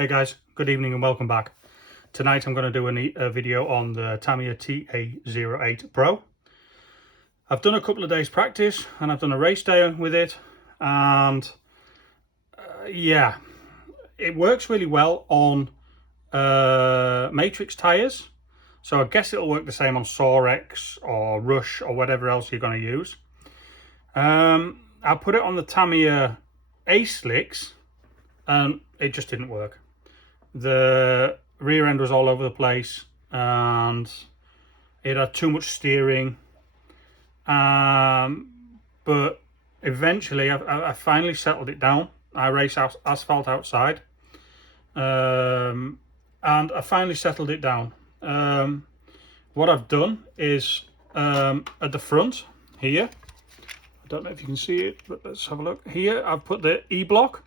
Hey guys, good evening and welcome back. Tonight I'm going to do a video on the Tamiya TA-08pro. I've done a couple of days practice and I've done a race day with it, and yeah, it works really well on matrix tyres, so I guess it'll work the same on Sorex or Rush or whatever else you're going to use. I put it on the Tamiya A-slicks and it just didn't work. The rear end was all over the place and it had too much steering, but eventually I finally settled it down. I race asphalt outside, and I finally settled it down. What I've done is at the front here, I don't know if you can see it, but let's have a look. Here I've put the E-block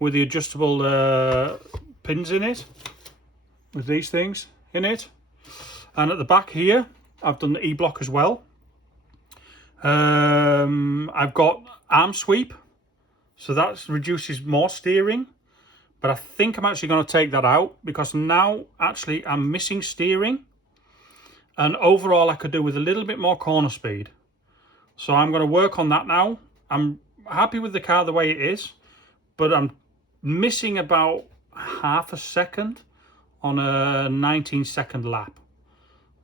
with the adjustable pins in it, with these things in it, and at the back here I've done the E-block as well. I've got arm sweep, so that reduces more steering, but I think I'm actually going to take that out because now actually I'm missing steering, and overall I could do with a little bit more corner speed, so I'm going to work on that now. I'm happy with the car the way it is, but I'm missing about half a second on a 19-second lap,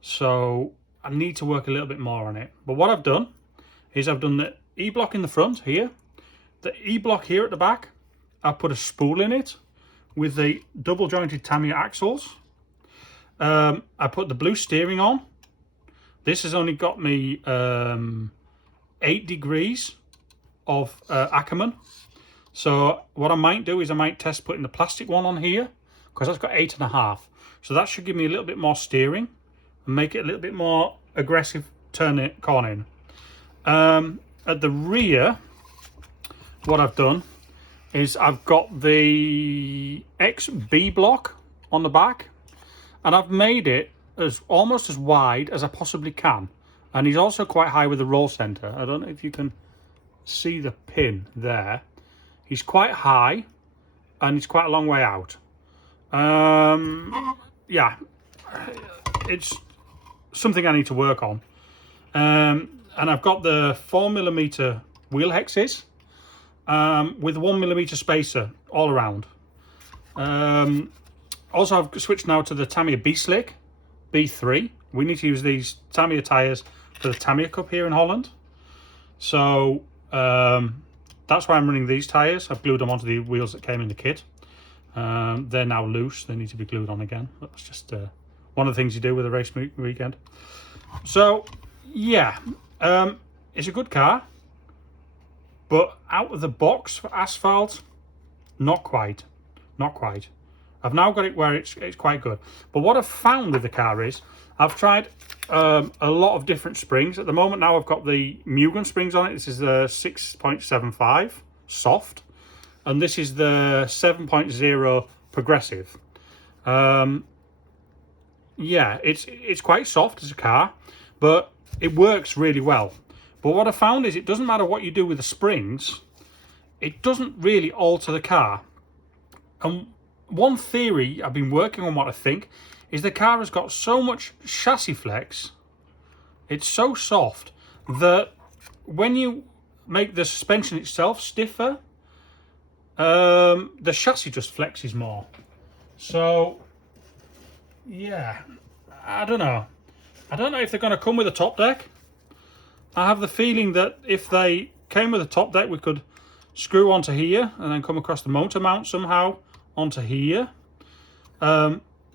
so I need to work a little bit more on it. But what I've done is I've done the E-block in the front here, the E-block here at the back. I've put a spool in it with the double jointed Tamiya axles. I put the blue steering on. This has only got me 8 degrees of Ackerman. So what I might do is I might test putting the plastic one on here, because that's got 8.5. So that should give me a little bit more steering and make it a little bit more aggressive cornering. At the rear, what I've done is I've got the XB block on the back, and I've made it as almost as wide as I possibly can. And he's also quite high with the roll center. I don't know if you can see the pin there. He's quite high and he's quite a long way out. Yeah, it's something I need to work on. And I've got the 4mm wheel hexes with 1mm spacer all around. Also, I've switched now to the Tamiya B-slick B3. We need to use these Tamiya tyres for the Tamiya Cup here in Holland. So that's why I'm running these tyres. I've glued them onto the wheels that came in the kit. They're now loose. They need to be glued on again. That's just one of the things you do with a race weekend. So, yeah, it's a good car, but out of the box for asphalt, not quite. Not quite. I've now got it where it's quite good. But what I've found with the car is I've tried a lot of different springs. At the moment now I've got the Mugen springs on it. This is the 6.75 soft, and this is the 7.0 progressive. Yeah, it's quite soft as a car, but it works really well. But what I found is it doesn't matter what you do with the springs, it doesn't really alter the car. And one theory I've been working on, what I think, is the car has got so much chassis flex, it's so soft, that when you make the suspension itself stiffer, the chassis just flexes more. So, yeah, I don't know. I don't know if they're going to come with a top deck. I have the feeling that if they came with a top deck, we could screw onto here and then come across the motor mount somehow onto here.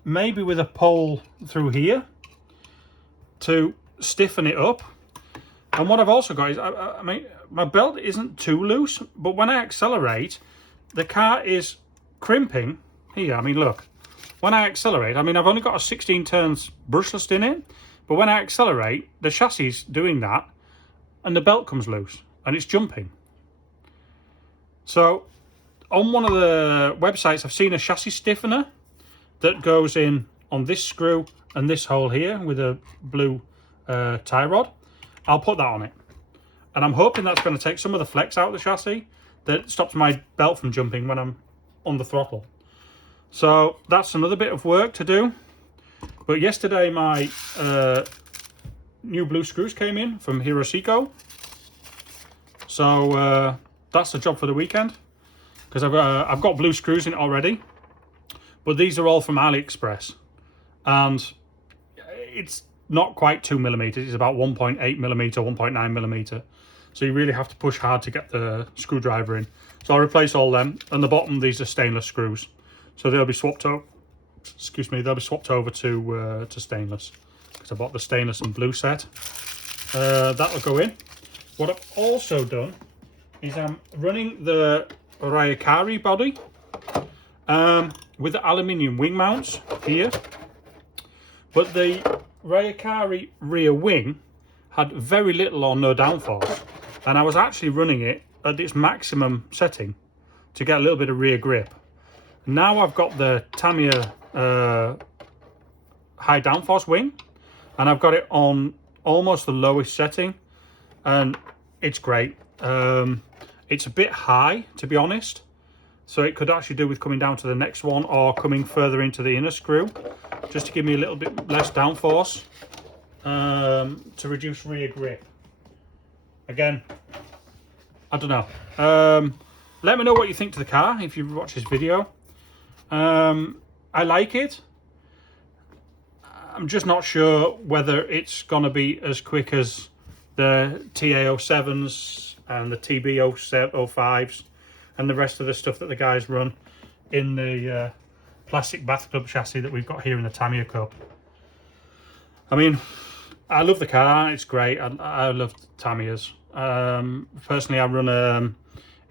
Maybe with a pole through here to stiffen it up. And what I've also got is, I mean, my belt isn't too loose, but when I accelerate, the car is crimping here. I mean, look, when I accelerate, I mean, I've only got a 16 turns brushless in it, but when I accelerate, the chassis is doing that, and the belt comes loose, and it's jumping. So, on one of the websites, I've seen a chassis stiffener that goes in on this screw and this hole here with a blue tie rod. I'll put that on it, and I'm hoping that's going to take some of the flex out of the chassis that stops my belt from jumping when I'm on the throttle. So that's another bit of work to do. But yesterday my new blue screws came in from Hirosiko. So that's the job for the weekend, because I've got blue screws in it already, but these are all from AliExpress, and it's not quite 2mm. It's about 1.8mm, 1.9mm. So you really have to push hard to get the screwdriver in. So I'll replace all them. And the bottom, these are stainless screws, so they'll be swapped over. Excuse me, they'll be swapped over to stainless, because I bought the stainless and blue set. That'll go in. What I've also done is I'm running the Ryakari body with the aluminium wing mounts here, but the Ryakari rear wing had very little or no downforce, and I was actually running it at its maximum setting to get a little bit of rear grip. Now I've got the Tamiya high downforce wing, and I've got it on almost the lowest setting, and it's great. It's a bit high, to be honest, so it could actually do with coming down to the next one or coming further into the inner screw, just to give me a little bit less downforce, to reduce rear grip. Again, I don't know. Let me know what you think to the car if you watch this video. I like it. I'm just not sure whether it's gonna be as quick as the TA-07s and the TB-05s and the rest of the stuff that the guys run in the plastic bath club chassis that we've got here in the Tamiya Cup. I mean, I love the car, it's great. I love Tamiyas. Personally, I run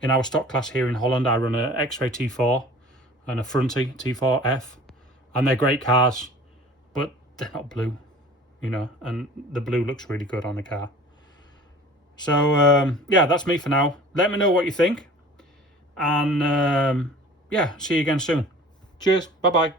in our stock class here in Holland, I run an X-Ray T4 and a Fronty T4F, and they're great cars, but they're not blue, you know, and the blue looks really good on the car. So yeah, that's me for now. Let me know what you think, and yeah, see you again soon. Cheers, bye bye.